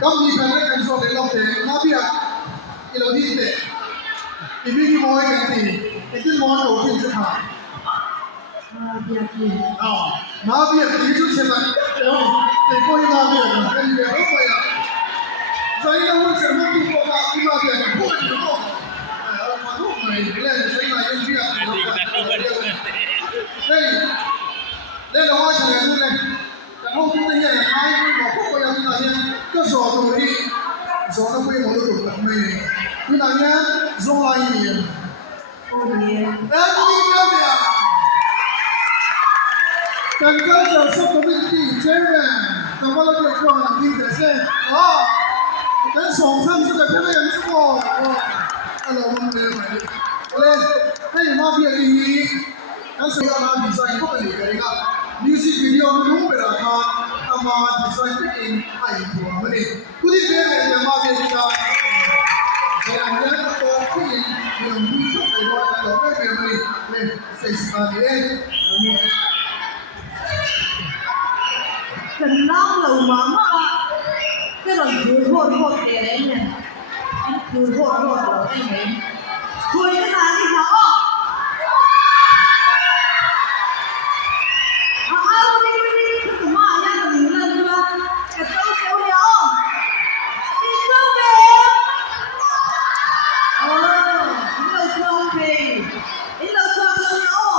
Come đi về cái số để làm thế nó biết cái đầu tiên đấy cái việc cái mối cái gì cái mối đầu tiên sẽ phải nó biết cái chút sẽ là để coi nó biết cái gì đó vậy à vậy nó muốn sẽ muốn tu bổ cái nó biết cái coi nó mà lúc này lên sẽ là những việc đây đây là hoa chẳng hạn này chẳng không chúng ta hiện ai cũng có không có gì là hiện cơ sở rồi đi gió nó quay một lúc bật mì như nào nhá gió lại miền đấy đi đâu vậy cần cơ sở sắp có những gì chế về còn bao nhiêu còn làm gì để xem cái sòng sân sẽ phải phải làm sao alo mình lên hey mà việc gì cái số là design không phải cái gì music video đúng rồi là mà design cái in ảnh của mình cứ đi về này mà việc gì cả saya nhớ có cái gì mình đi chụp cái đó là cái việc mình lên Facebook này cần long lầu mà cái lần thứ hột tiền đấy nhỉ thứ hột là anh ấy thôi cái nào đi nào đi cái mà nha mình lần nữa cái tao kéo nhau đi đâu về đi đâu về đi đâu nhau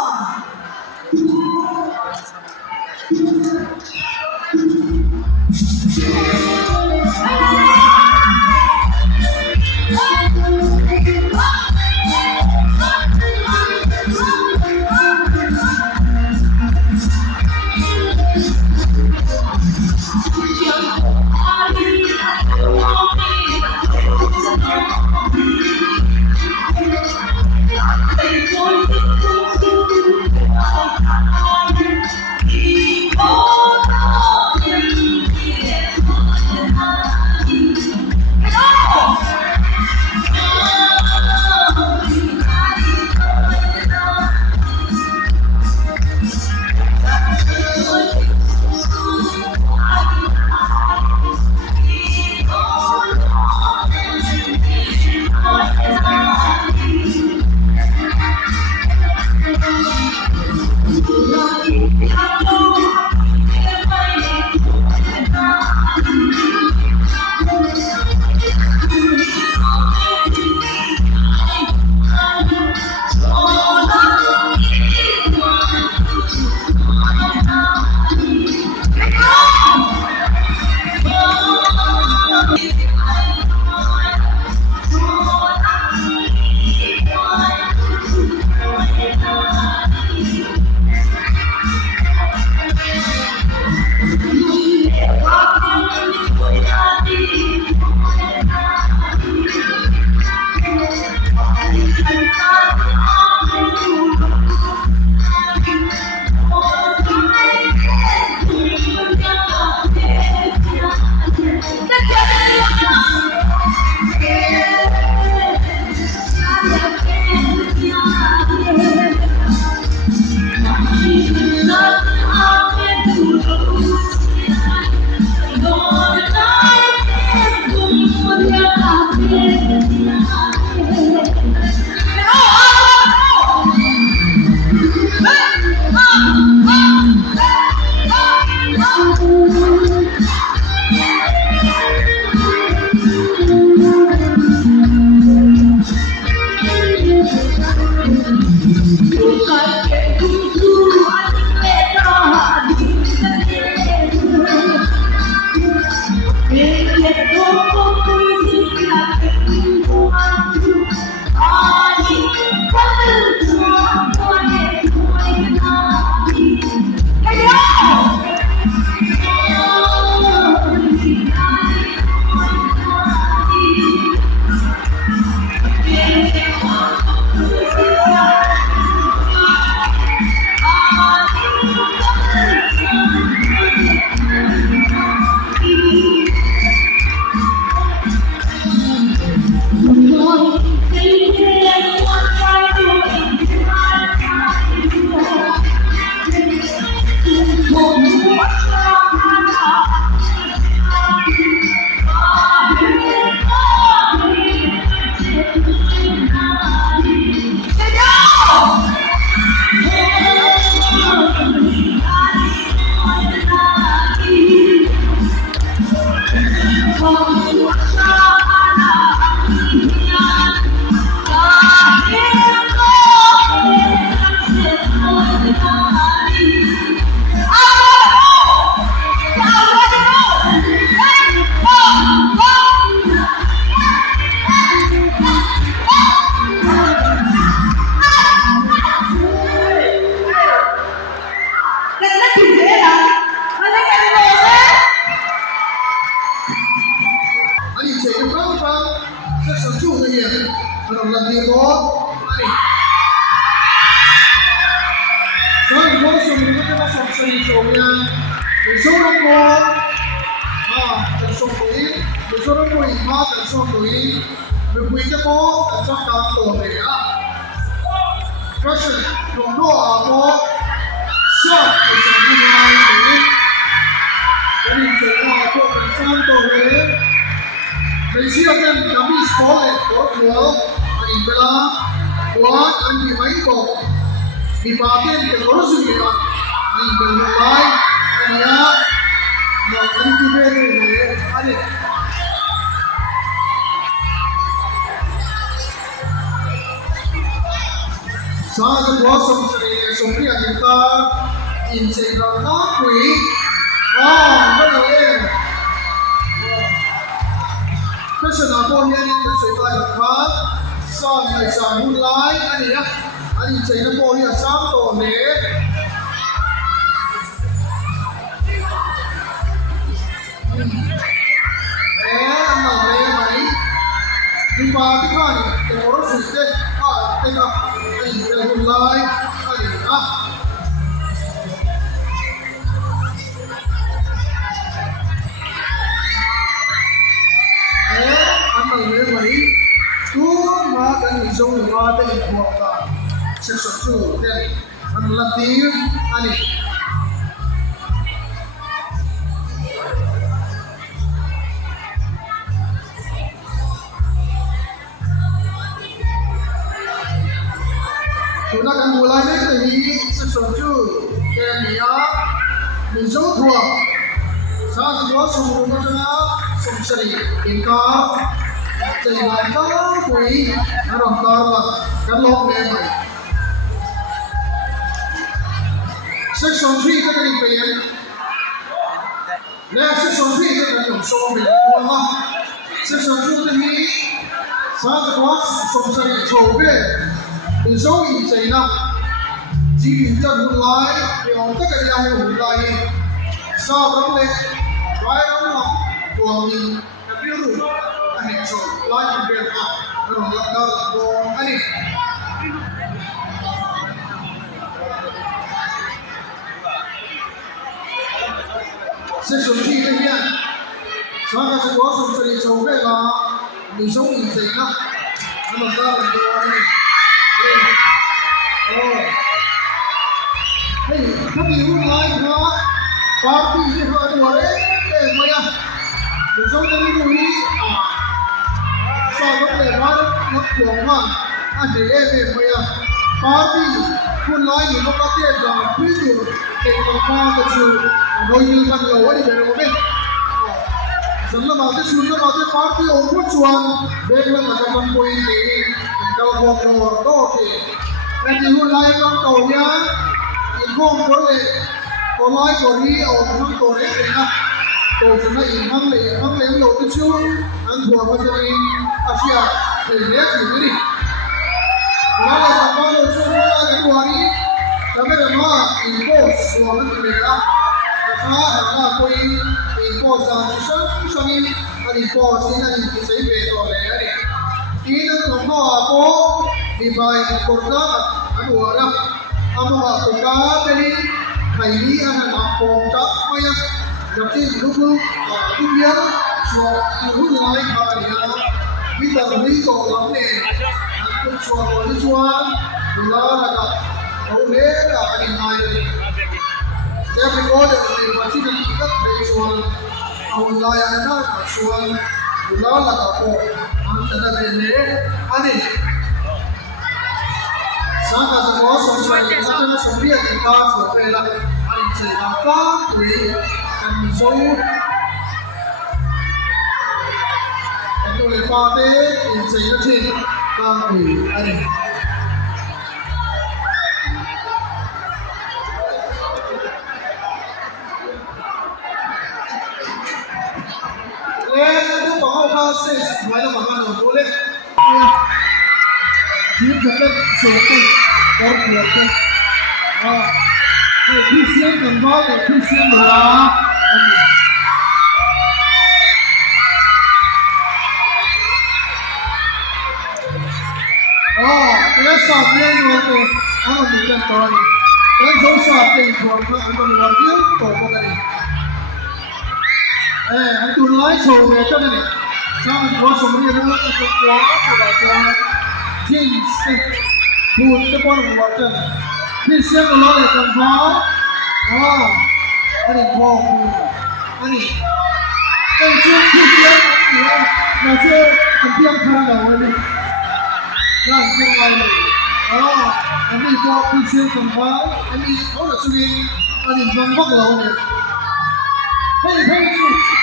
Ano lagi mo? Ani. Saan mo sumunod ka sa sarili niya? Isuron mo. Tansong tuwin. Isuron mo ima, tansong tuwin. Magbuhin ka mo, tansong kanto niya. Question, kung no ako, shot, isang buhay rin. Galing sa iyo ako, tansong tuwin. May siya kan kami spolet ko, well, ang ibala, buwan ang dimay ko. Di patin ke korosum ya, ang ibala, kaya, ang ibala ni ale. Sa korosum sa sumri ang kita, insegra na kui, ano eh. Kasi na po niya nito sa tayo ka sa may samulay aniya ani sa ina po niya sa to ne ang mga may di ba di ba ni pero suste teka ay samulay aniya ang may kung magang isang mga ibuka sa susunod ang latir ani tuna kang mulai na ito sa susunod kaya niya minsan huwa sa sumunod na sumsari ikaw sa iwan ka kuy anong tawag kalok memay section 3 ka rin payan next section 3 ka rin yung sobe section 2 ka rin sa kawas sumsari sobe isang insay na jibin ka hulay yung tagayahin hulay sa kamlet kaya mo buwangin na biru ani so lagi berka ano lakal ko ani section 3 ka yan sa sa ko sa sari chobe la ni so ni sai na ano lakal ko ani oh hey kami hulay ha party ni ha duare maya so ni ni sa lúc này nó cuồng mà anh để em bây giờ partyคุณnói gì nó có tiền rồi quý được thì còn qua cái sự đôi như thằng lẩu đi về đâu biết dẫn là bảo cái xuân nó bảo cái party ổn quốc chuan bên là cái con quỳ thì đầu buộc đồ đó thì nên thìคุณnói con cầu nhá thì không có lệ có nói có đi ổn không có đấy thì na tổ chức này mang lấy lộ cái chú anh thua với cho đi Asia thì lẽ gì thế đi nó là thằng con đồ chú nó là cái quả đi cho biết là nó impose của nó thì là nó là quay impose ra cho nên anh impose thì anh sẽ về rồi đấy đi nó cũng nó có đi bài cột đó anh đùa đó anh đùa cột cá bên đi thầy đi anh làm cột đó thôi á gặp trên lúc nhớ cho lúc nói bài bây giờ lý cổ lắm nè tôi chùa nó là gặp hầu hết là anh này để mình có được mình mà chỉ cần cất về chùa hầu lại anh nó là chùa nó là gặp cổ anh sẽ là về lễ anh đi sáng cả sẽ có sống sài anh sẽ nó sống biết thì ta trở về là anh chỉ là các quý anh sống oleh partai inisiatif kami ini. Itu bahawa proses mana mana boleh. Dia dapat sesuatu orang Christian kembali Christian berah. cái sọt lên rồi thì nó là một chân toàn cái dấu sọt thì thuộc về anh còn một yếu tổ của cái này anh tụi lái sầu về cho nên này sao anh có sầu đi nó có quá của bà con jeans buồn cái con của chân khi xem nó lại còn khó anh này khó anh này cái chuyện khi xem mà chưa anh tiêm khăn đầu này là chưa ai này anh đi qua khi xem còn khó anh đi có là suy nghĩ anh đi văng bắt đầu này hey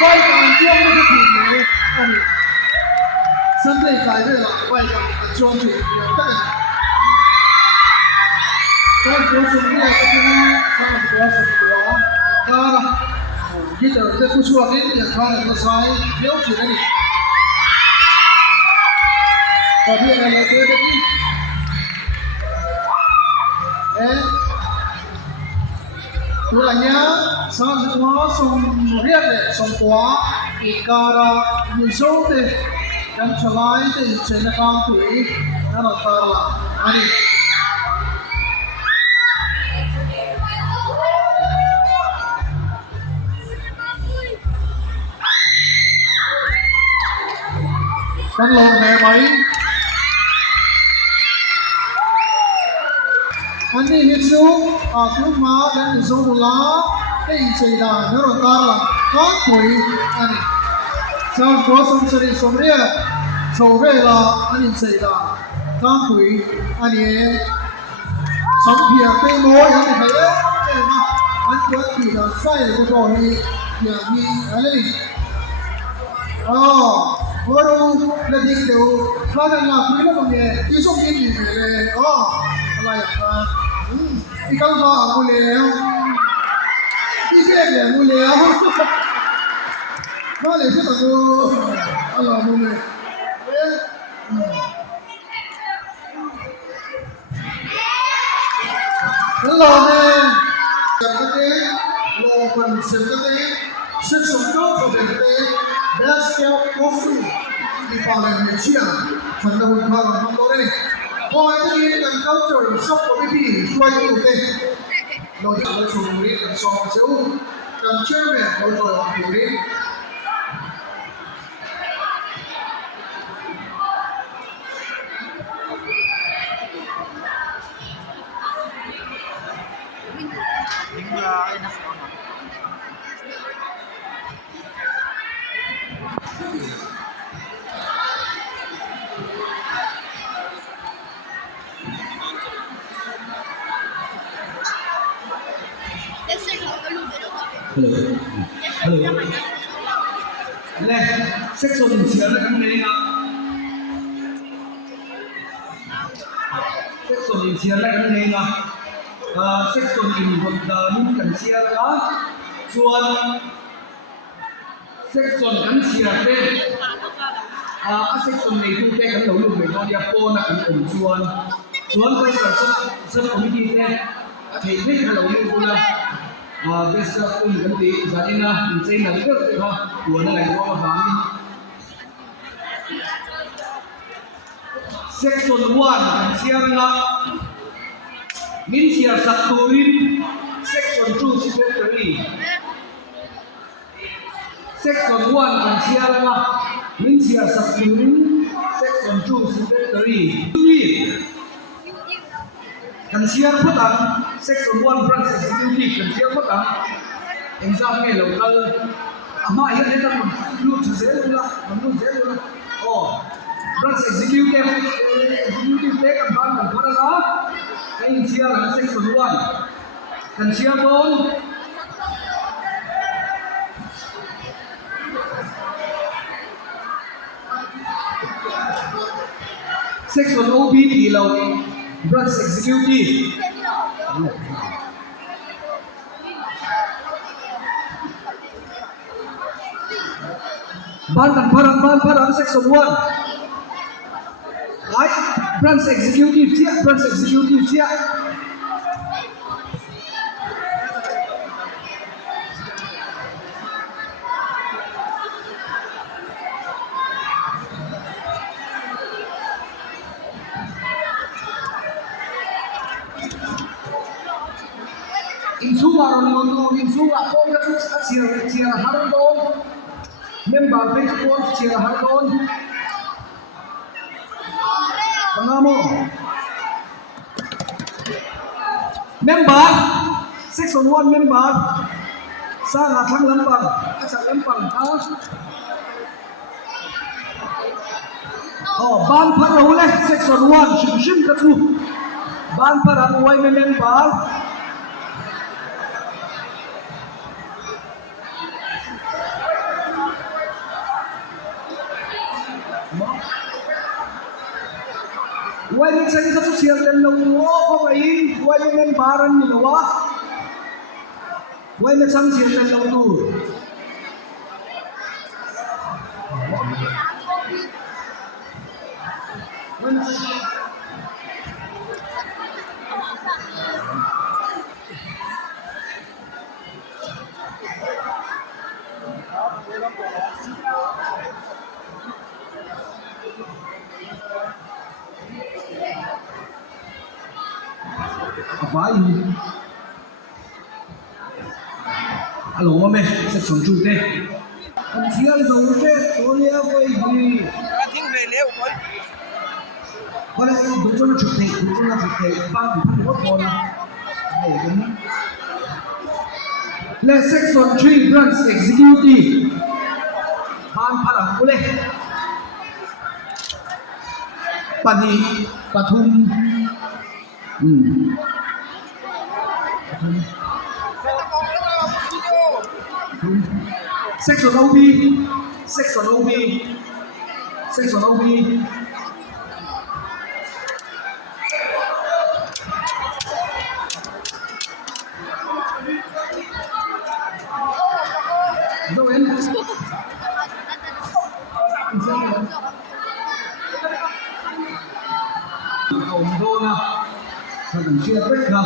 quay càng chưa có cái gì này anh身体改变了，外表很庄重，有带。所以国什么的，他们国什么国，他记得这不错，给点他的才了解了你。把别人来对的你，tôi là nhớ sao sẽ có sông riết để sông quá thì cả nhiều số thì yang chalai thì trên là cao tuổi nó là ta là anh con lồng này mấy anh đi hết số cứ má đến số đồ lá cái gì đó nó là ta là có tuổi anh sao có sông sari sông riết sầu về là anh nhìn thấy là các quý anh ấy sống phía tây mối anh thấy đấy mà anh có chỉ là sai cái gọi thì như anh ấy vừa đâu là gì đều là quý nó bằng nghề chỉ sống cái gì về là đi câu vào mua liều đi cái để mua liều nó để cái thằng anh làm mua liều hello nè chào các bé lô phần xin các bé sức sống tốt của các bé best coffee đi vào này mình chia phần đầu phần không có đây hôm nay tôi cần câu trời sốc của BB quay nhiều tên rồi chào với chủ đi cần so xíu cần chơi về rồi rồi học nhiều đi Hello. Này, section hình chiếu là cái này nào? Section hình chiếu là cái này nào? Section hình một những cần chia đó. Chuan section cần chia tên. Section này cũng tên cần đầu lục để con Japan là cần ủng chuan. Chuan phải sắp committee tên. Thầy biết là đầu lục là best kun ganti zanina insay na ito ha wala lang ko mafahami section 1 ang siyang nga min siya sakturin section 2 secretary section 1 ang siyang nga min siya sakturin section 2 secretary kan siang petang section 1 branch executive kan siang petang exam ke local ama ya kita lu jese la branch executive te kan ban kan la kan siang section 1 kan siang don section OB di lo branch executive ban parang section 1 right branch executive siya insuga ron insuga ko ka sira haron don member page ko sira haron pangamo member section 1 member sa lathang lampang sa lampang ha ban pharo le section 1 shim ka chu ban pharang wai member wai mình sẽ có xuất hiện lên lồng ngô không ấy wai mình baran ni lawa wai mình sang hiện lên lồng tu apa ini? Alo mẹ, sẽ sống chủ thế. Anh chiang rồi thế, tôi nhớ với gì? Tiếng về liệu thôi. Có lẽ đúng cho nó chủ thể, đúng cho nó chủ thể, ban của hắn có còn để cái Let's section 3 branch executive. Ban parang boleh. Pani Pathum. Section OB, section OB, section OB. Đâu em? Ông đô nào? Sao cần chia bích nào?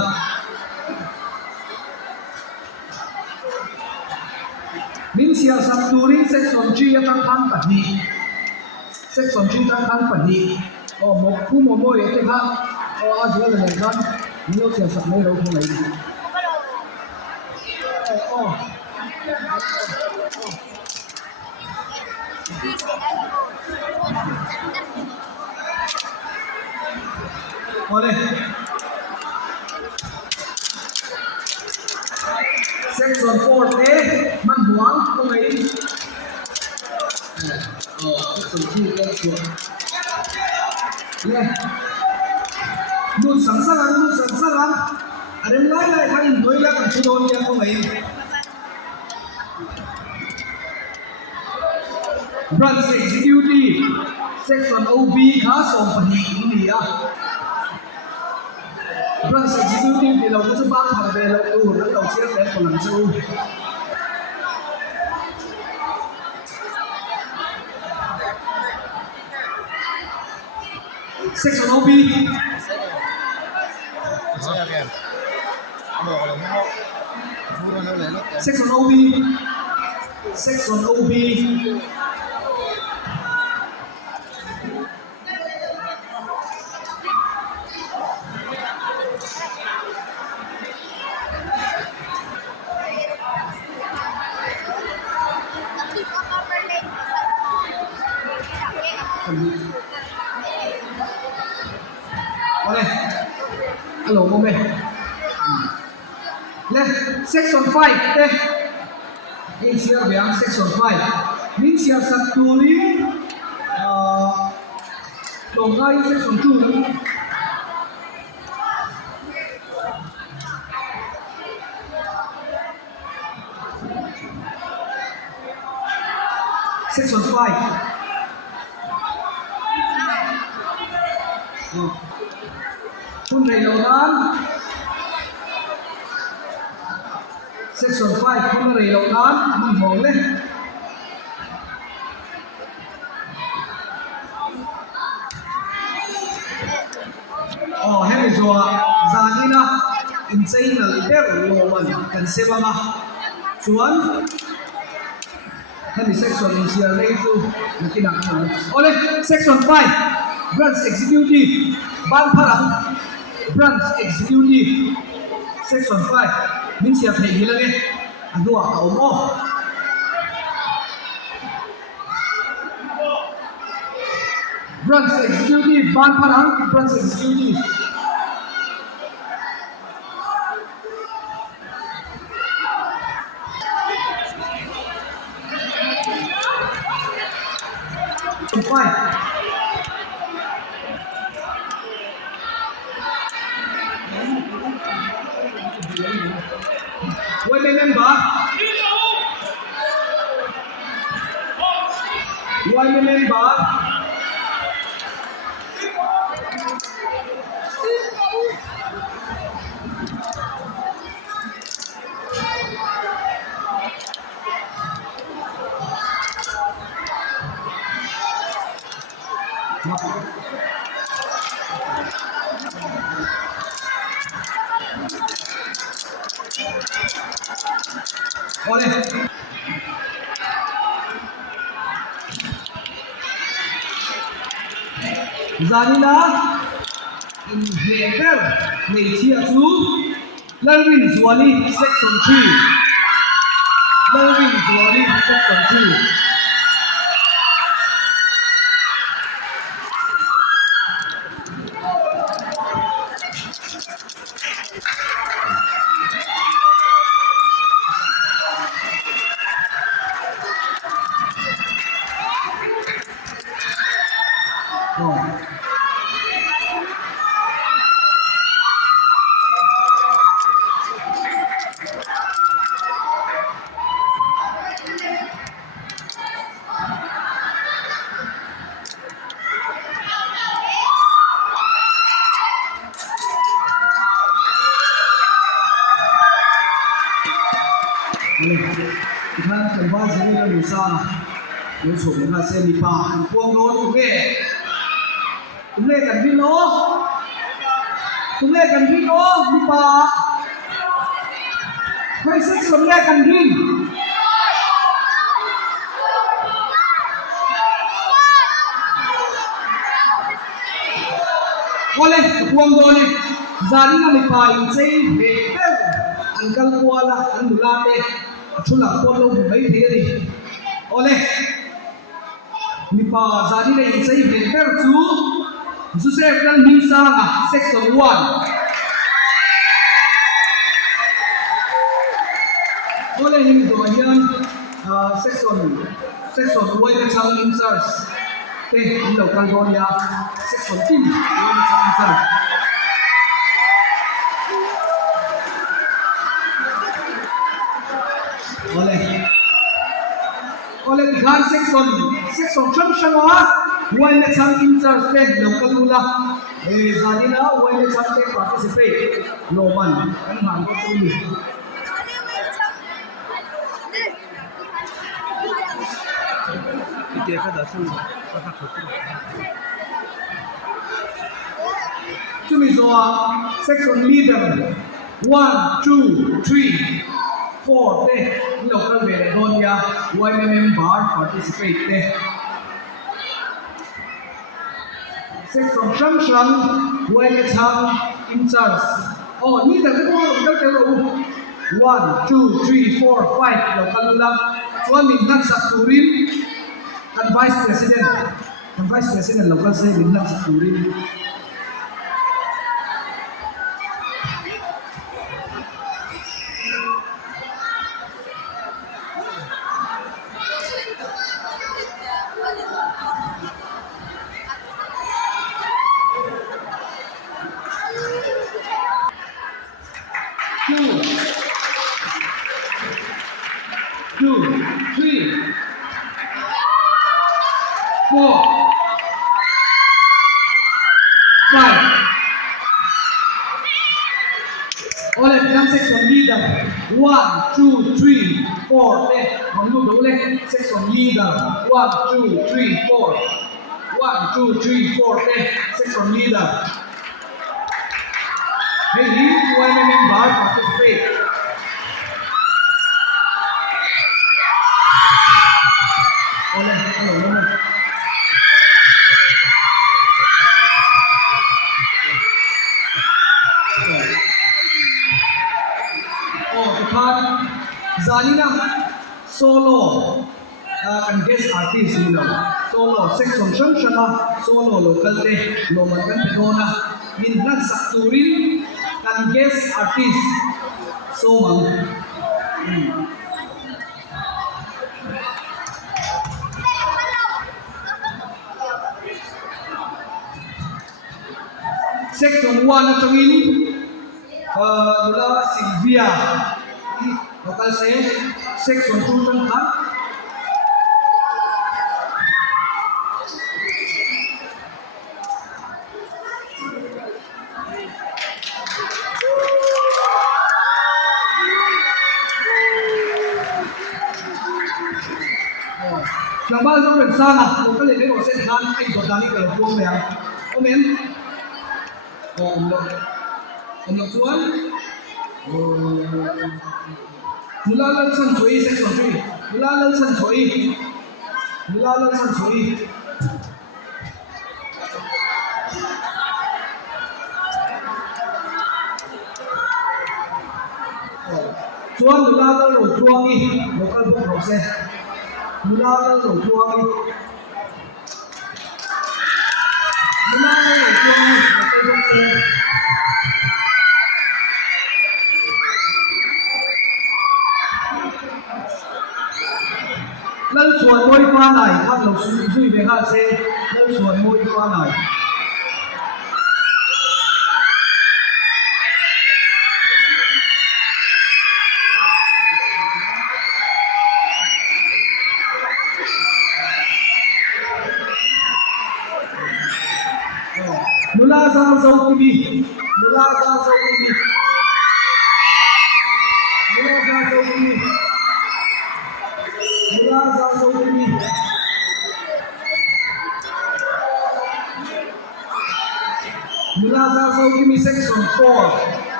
Min siya sa turing section 3 at ang company. Section 3 ang company. O mo kumo mo ite ha. O ajo na lang kan. Nilo siya sa may raw ko lagi. O. Ole. Section 4A man huang ko ngay section 2 kan suot nun sangsaran adem lai kan doi la kan chudon ya ko ngay branch executive section OB kha som pani ni ya branch executive di lo sa ban thar ve lo tu lo tàu chiếc đến của lần sau section OB section OB section OB Oleh, alo mo me. Le, section 5 te. In siya biang section 5. Min siya sa tuli. Dongay section 2. Section 5. Kung railonan section 5 kung railonan mình hồn lên hay rồi giờ đi na insane là đẹp rồi mình cần xem mà xuống hay section in here đây tu nanti nak oleh section 5 branch executive ban parang branch executive section 5 mình sẽ thấy như là cái anh đùa cả ống ô branch executive ban phát hẳn branch executive five Wait a minute, Wait a minute, Oleh. Zanina in Blaker, Malaysia 2, Lerwin Zwali, section 3. Lerwin Zwali, section 3.ท่านเป็นว่าจะมีเรื่องซ่าเดี๋ยวส่งมาเซนิปาพวงโน้ตตุ้งเล่กันพี่น้องตุ้งเล่กันพี่น้องนิปาให้เซ็กซ์ตุ้งเล่กันพี่ก็เลยพวงโน้ตเนี่ยจารีน่ะนิปาอินเซ่เด็กเต้อันกัลกัวละอันดุลาเต้ชุลักพวกเราไม่เท่ดิโอเล่มีป่าจารีในอินเซ่เด็กเต้จูเซฟนั่นมินซ่าอ่ะเซ็กซ์วันโอเล่นี่มีตัวยันเซ็กซ์ไว้เป็นชาวอินเซอร์สเต้in the California เซ็กซ์ทีมไว้เป็นชาวอินเซอร์Oleh tigaan section junction wa when the some interstate local lula jadi na when the some take participate no man kan han ko tuli ite ka da sun ka khotu tumi zo section leader 1 2 3 4 local Venedonia YMM bar participate section junction YMM in charge oh ni dah ko local telo 1 2 3 4 5 local lula suami Minhag Sakturin and vice president local say Minhag Sakturin Two, three, 4, 5. Oleh dengan section leader 1, 2, 3, 4. Menurut oleh section leader 1, 2, 3, 4. 1, 2, 3, 4. Section leader. Hey, you want to member participate? Oh, Sani na solo and guest artist solo section shana solo local te loman kan pedona min nan sakturin kan guest artist so mang section 1 na tangin mula Sylvia local saya section 2 tentang yang baru tu bersama, local ini orang sedang ini berdali kalau buang dia, omen, om tuan, mulalan san chui section 3, mulalan san chui, tuan mulalan lo tuang ini, local buang proses. Mulalan lo tuang ni, lân chuồn môi pha này, các lộc suy về hạ xe, lân chuồn môi pha này. Mula sa Sao TV, mula sa Sao TV, mula sa Sao TV, mula sa Sao TV, mula sa Sao TV section 4.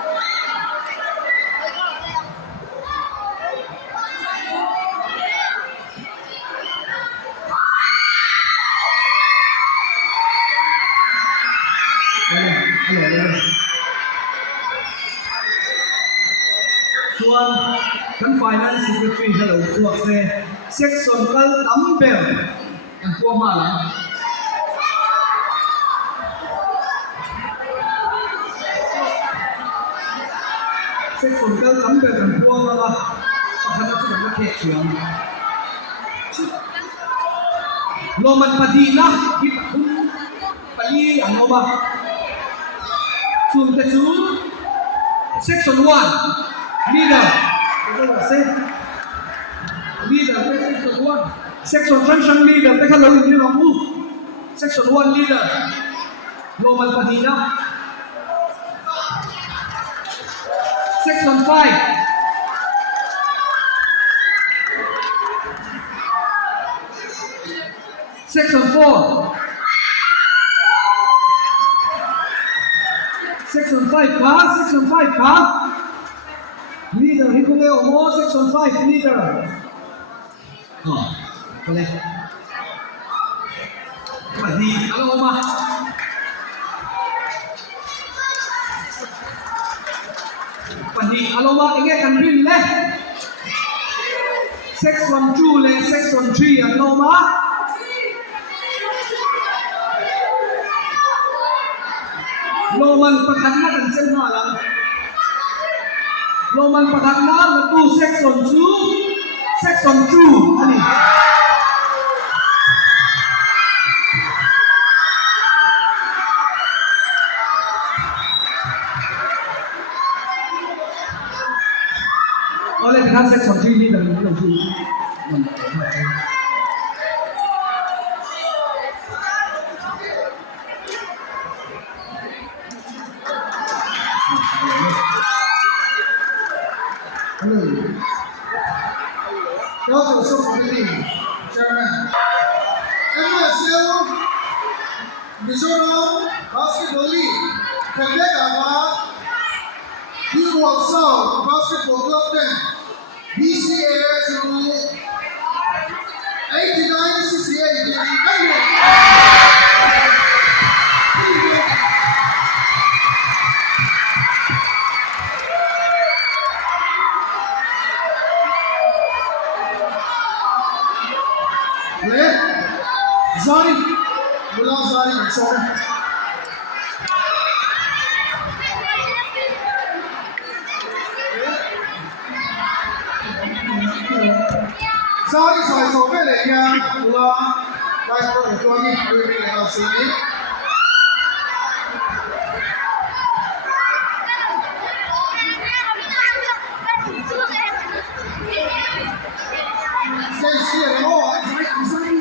Tuan kan finance secretary hello tuak se section kal tampel yang tua malam section kal tampel yang tua malam akan sudah nak kecium loman padina kita pali yang loma Sun Tetsu section 1 leader section 1 section junction leader teka lang ni Ramu section 1 leader Loman Padina section 5 section 4 section 5 ka section 5 ka leader hikule omo section 5 leader boleh Padi kalau oma Padi kalau oma ingat kan rin leh section 2 leh section 3 ang oma Loman Patagna kan selma lang Loman Patagna na 2 section 2 section 2 ani oleh dengan section 3 ni dalam belum tu Welcome to Committee Chairman. MSU Mizoram Basketball League. Quebec Award. Equal South Basketball Club 10. BCA to 89-68. Le, Zari, mula Zari kan sore. Zari soi sore le ya, mula, kai ko itu ni, dua ni le sini. Saya siap, oh, Zari.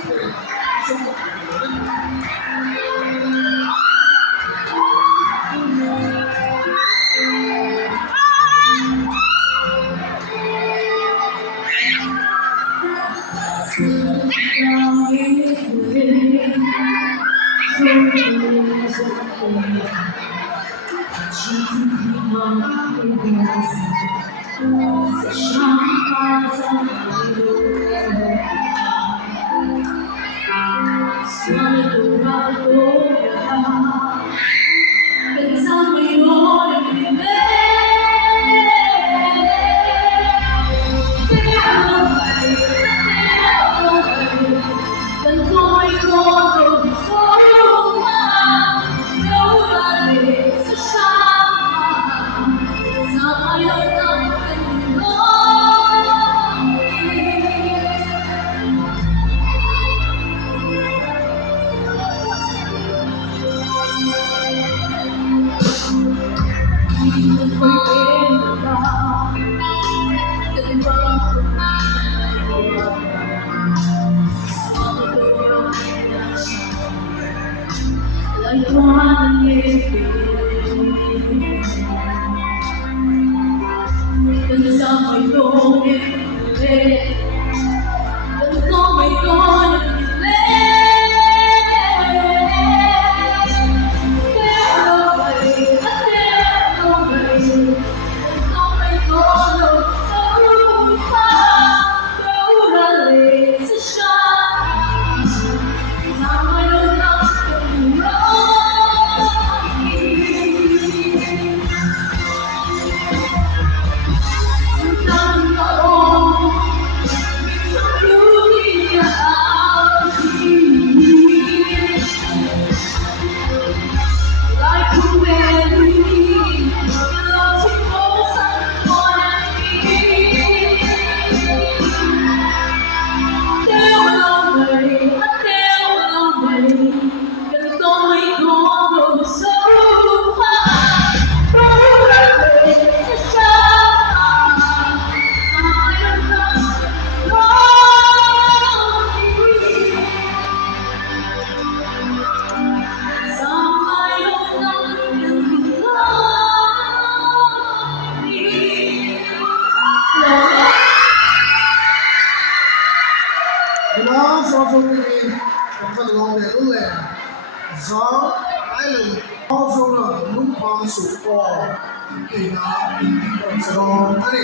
Mula so ni, kita long le lu le. Zar, island, also na mun pang su ko. Ina, so ani.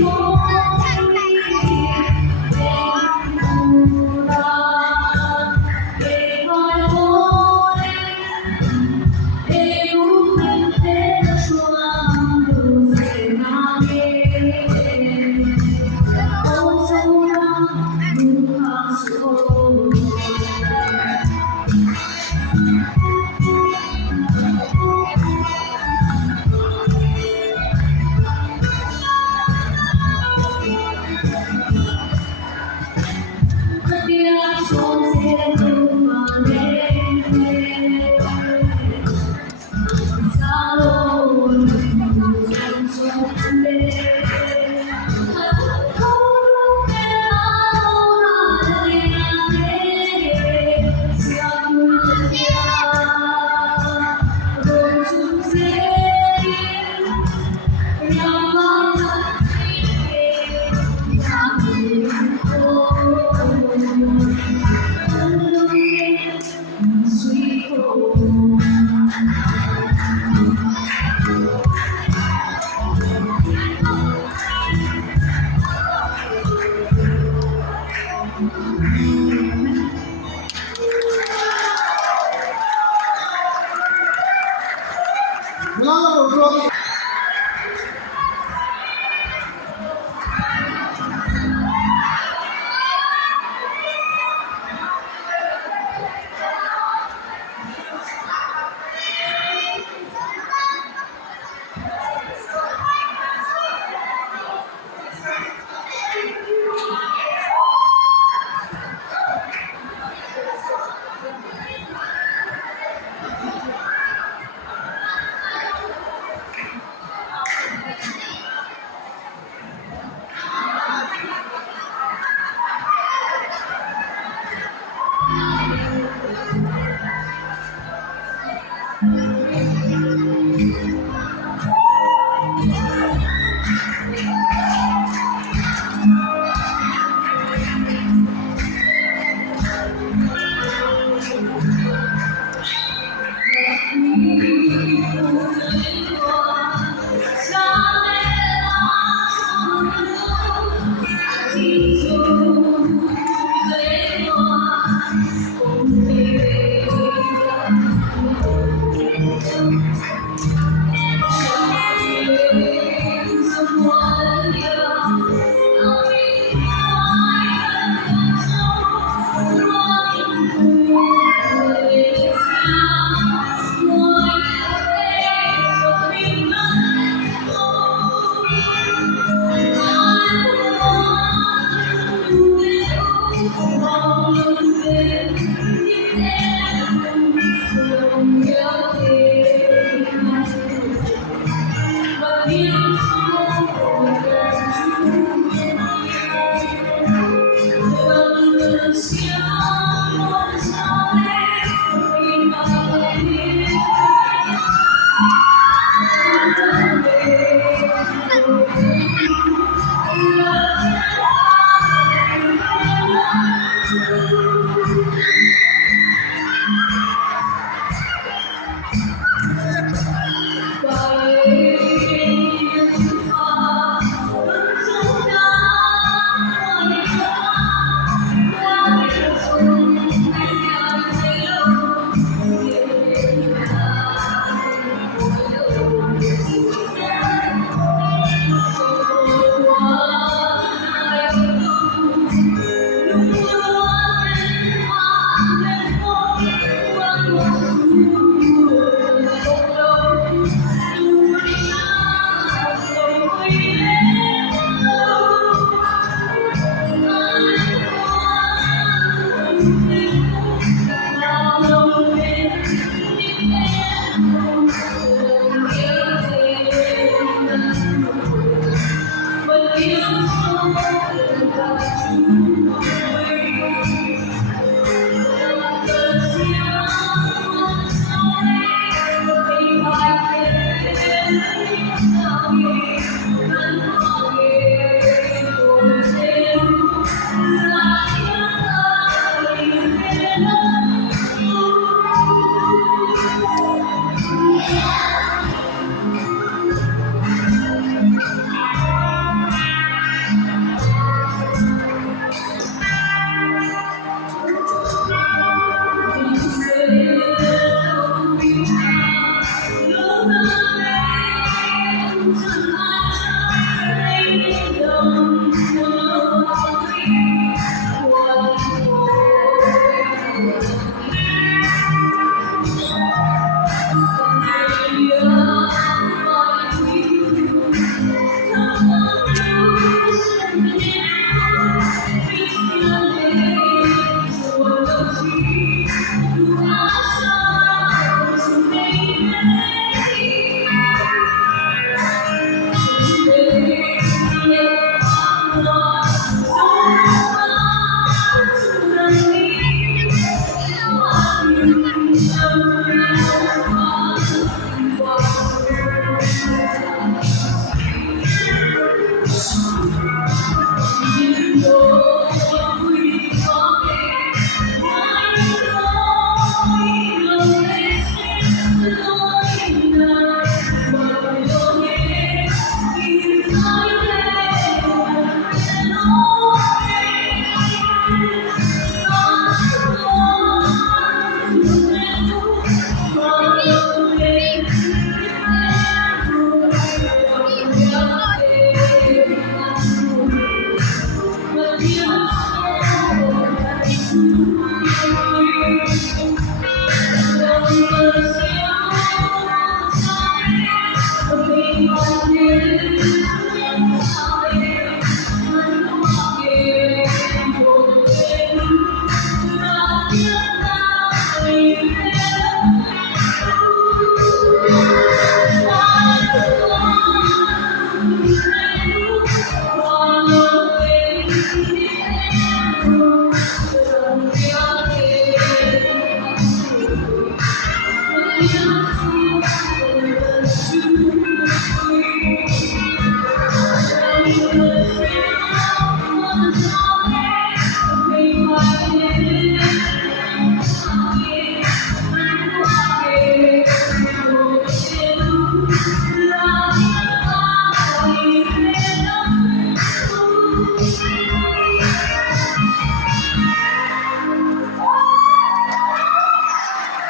Wala na mo,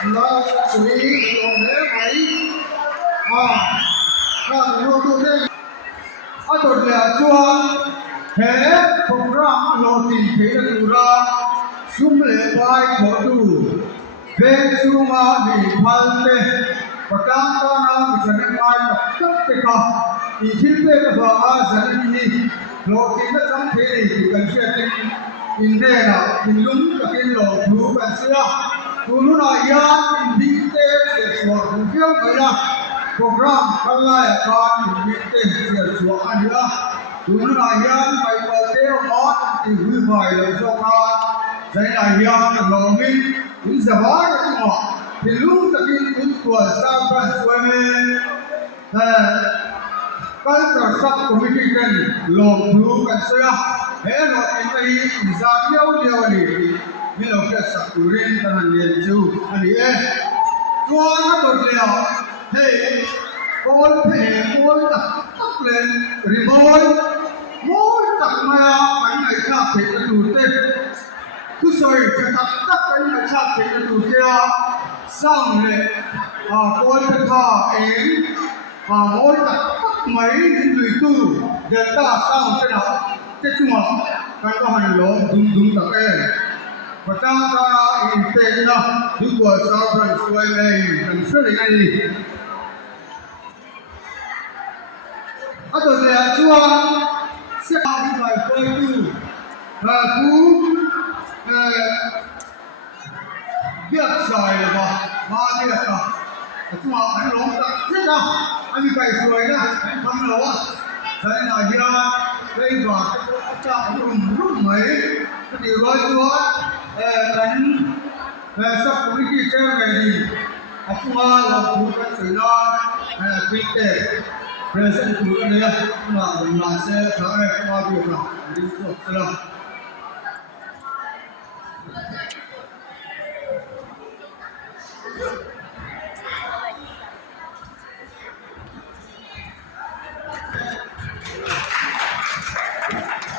là xử lý của bé máy là một tụ đây đột là chua thế không ra lô tìm thế là tụ ra sum lệ vai bỏ tụ về suma để phan tê và tăng con nam bị sản mai và tất cả thì thiên về cái vợ sản đi lô tìm nó giống thế này thì cần chuyện in đây là in lúng và cái lô thú cần xưa dulu na yan indite se suar bufiang kaya program kalai akan indite se suar ania dulu na yan pai pateo on ti hui vai lo sokan zai na yan lo min in zawar mo ti lu takin in tua sa ban suame culture sub committee kan lo blue kan saya lo in ai zamiao ni mình làm cái sắp tu riêng ta làm liền chú anh ấy cho nó đột lèo hey con phải con tắt lên rồi môi tắt mà bánh này khác thì cái tủ tết cứ soi cái tắt bánh này khác thì cái tủ kia xong rồi con phải thò em môi tắt mấy người tu giờ ta xong cái nào cái chung cái đó hành lo đúng đúng tắt em và ta in tên đó những của sao phần xuôi này phần xuôi này ở tuần này chúa sẽ đi ngoài phơi tu và cú việc sỏi là ba việc à chúng họ anh lóng tập rất đâu anh bị cày xuôi đó anh không lỗ thế là giờ đây vào cái chợ rung mấy cái điều đó chúa dan sắp cũng đi chơi về đi chúng là một cái sự lo kinh tế rồi sẽ chủ cái này mà mình làm sẽ thở này qua việc nào đi xuống sẽ làm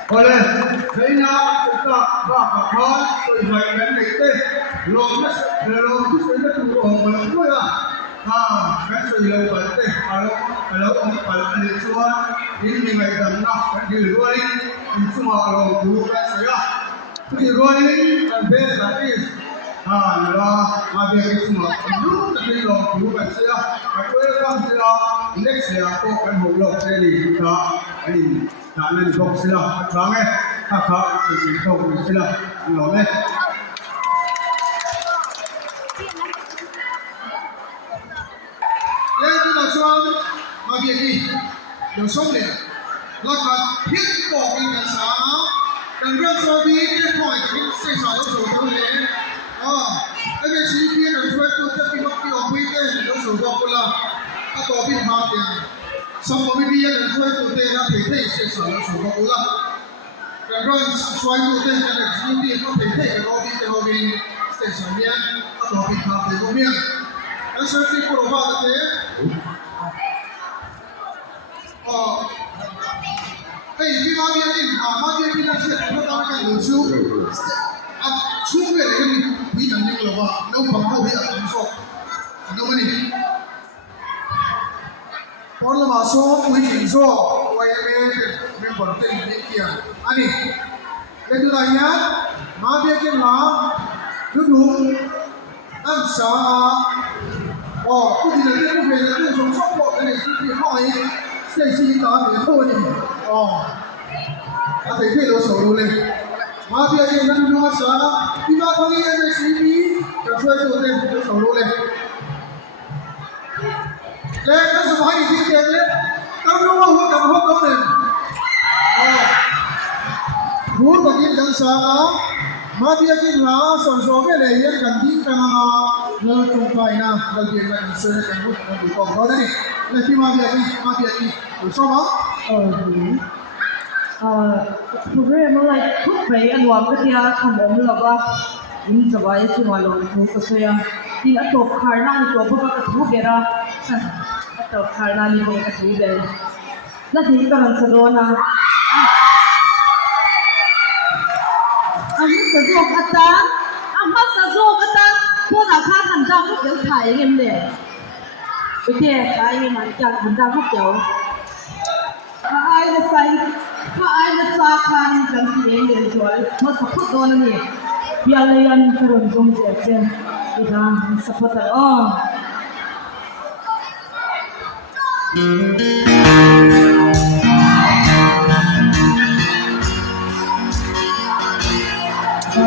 Oleh, saya nak cakap bahawa sebagai kita lomba tu saya tu orang tu ya. Kan saya lomba tu kalau orang Malaysia ini macam nak di luar ini semua orang dulu kan saya. Di luar ini best artis. Lah, ada semua. Dulu tapi orang dulu kan saya. Aku kan saya next saya aku kan blog saya ni kita ini. Nên không xin lỗi, vâng ấy, sự kiện không xin lỗi, lỗi đấy. Lên tôi là Xuân, mà việc gì? Điều sống để là cả thiết bỏ đi cả sáng, cần biết so đi cái hỏi cái xây sở nó sổ tôi đấy. Cái việc sĩ kia là tôi tôi tất cả các cái quy định nó sổ cho tôi là các tổ biên pháp tiền. 什么没必要的出来做对那陪配是少了什么不了。然后出来做对那个只有点那陪配的后面的后面在上面，那后面咖啡后面，但是这个的话呢，哦，哎，你妈边的啊，妈边的那些我当然有出，啊，出来的人比人家的话，那广告比较难说，懂吗你？พอละมาโซ่คุยถึงโซ่วัยเมย์บอกเต็มเกียร์อันนี้เรื่องอะไรเนี่ยมาเบียกินหลาดูตั้งสาอ๋อผู้ที่เรียนผู้เรียนผู้ชมชอบบอกกันในที่ห้อยเส้นชีตาเหนือโคตรนี่อ๋ออะไรที่เราสอนรู้เลยมาเบียกินนั่นดูมาสาที่มาคนนี้ในชีวิตจะช่วยตัวเองเราสอนรู้เลยเด็กนักสมัยที่เด็กเล็กต้องรู้ว่าหัวกับหัวตัวหนึ่งหัวกับยินกันสามาเบียกินหลาส่วนโซ่ไม่เลยยังกันยิงกันมาเนื้อตรงไปนะเราเรียนกันเสือกันหุ่นกันดูกองเราได้เลยที่มาเบียกินดูชอบมั้งผู้เรียนเมื่อไรทุกไปอันว่าเมื่อกี้ทำผมหรอกว่ายิ่งสบายที่มาลงทุนก็เสียที่อัตโตคาร์นานี่ตัวพวกก็ทุกเวลาอัตโตคาร์นานี่พวกก็ทุกเวลาแล้วที่กำลังสะดวกนะอาสะดวกอาจารย์อาสะดวกอาจารย์พวกเราข้าหันดาวพวกเดี๋ยวถ่ายเงินเด็กโอเคถ่ายเงินจากหันดาวพวกเดี๋ยวไอ้ละไซไอ้ละซาคานี่จังที่เองเดินสวยมาสักพักโดนนี่เยาเลยยันกระโดดลงเสียเจ้าอีกแล้วสักพักอ๋อI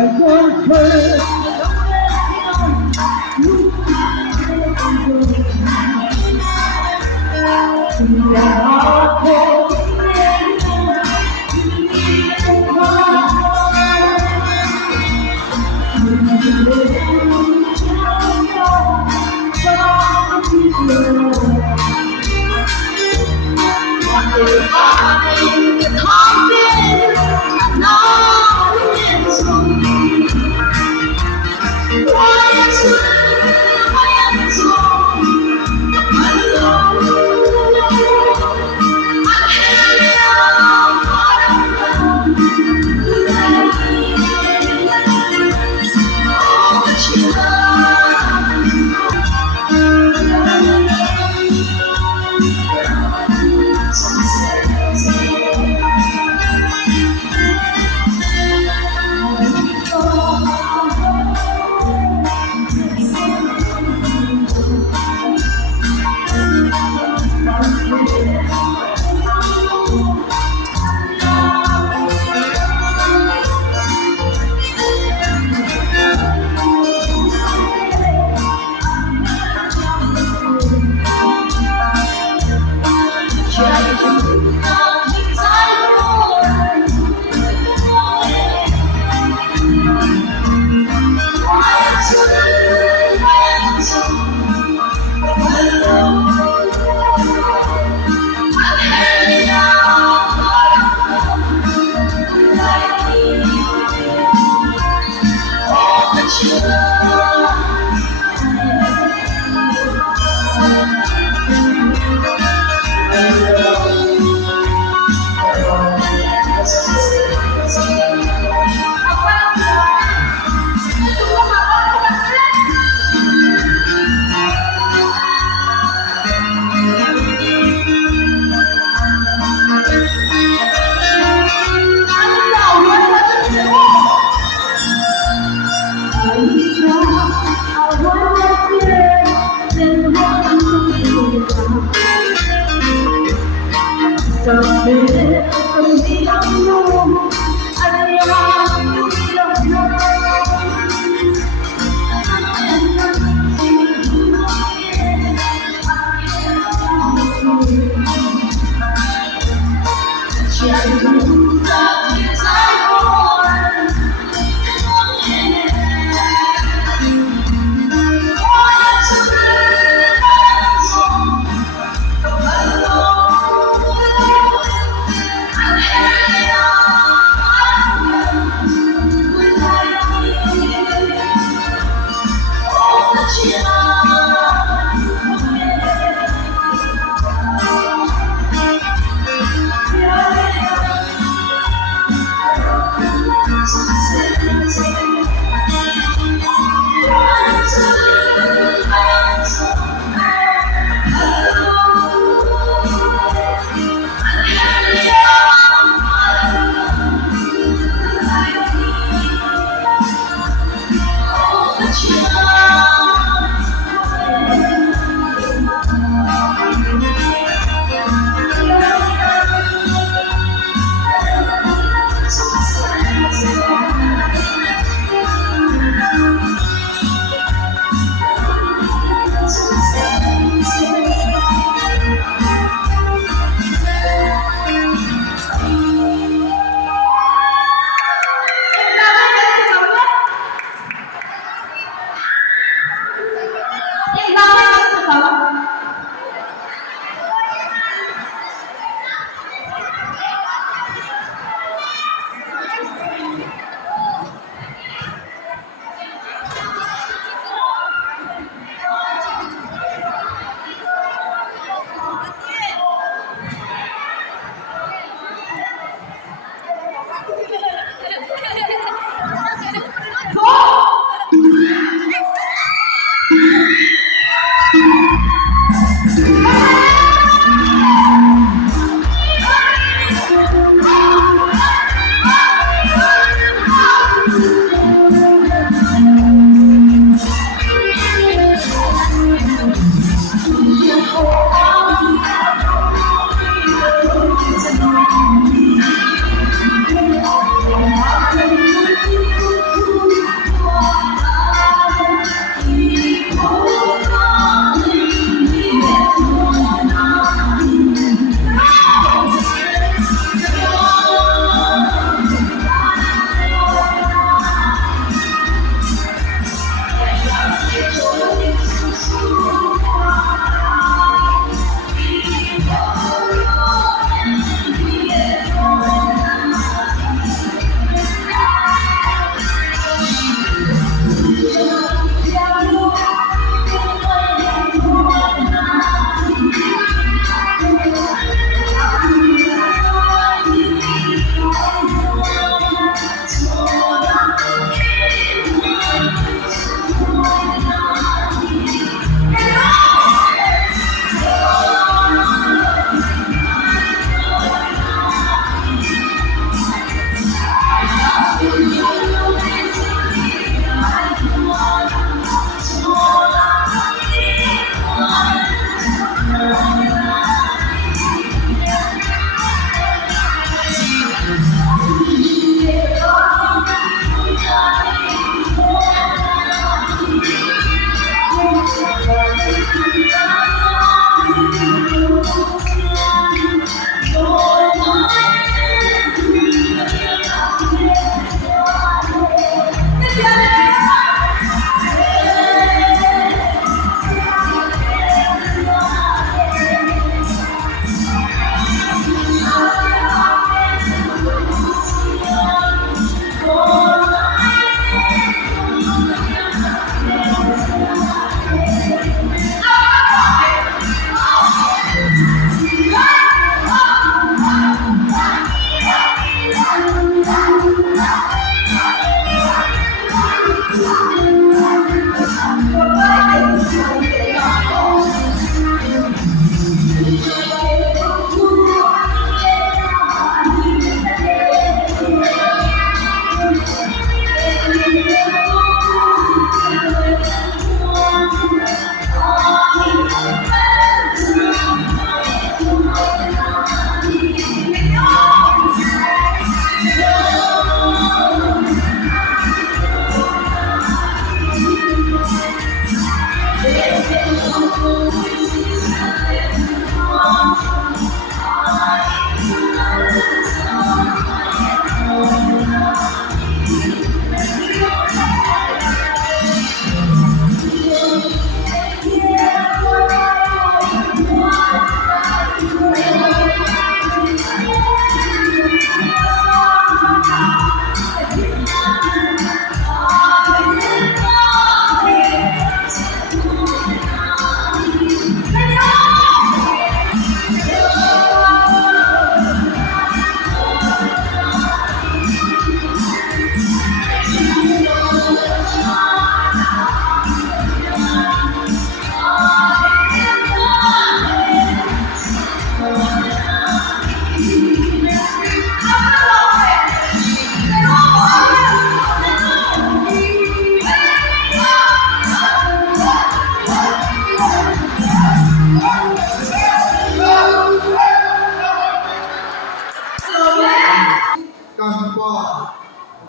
don't care.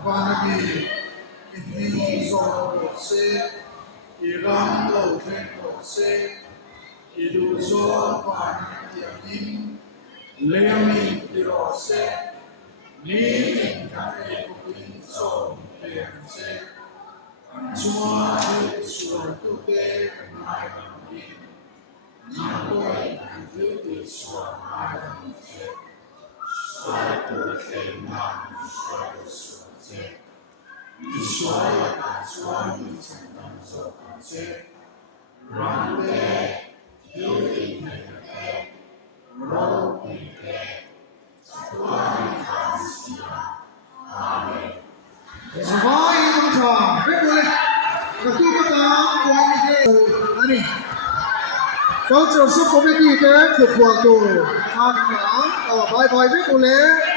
Vanagi, Inni Solo Se, Irando Tempo Se, Iluso Vanitiakim, Leomin Pirose, Ni Kare Kupin So, Leonse, Anchua Suatute, Mayamin, Nakoy, Antuti Sua Mayamin, Suatu Keman, Suatu Suatu, Suaya Suami Tentang Sopanse, Rante, Yudi Nekate, Ropite, Tuan Kansia, Amen. Sampai macam, boleh. Ketua petang, Tuan Miguel, ani. Kau terus komedi ke ketua Hanang, bye bye boleh.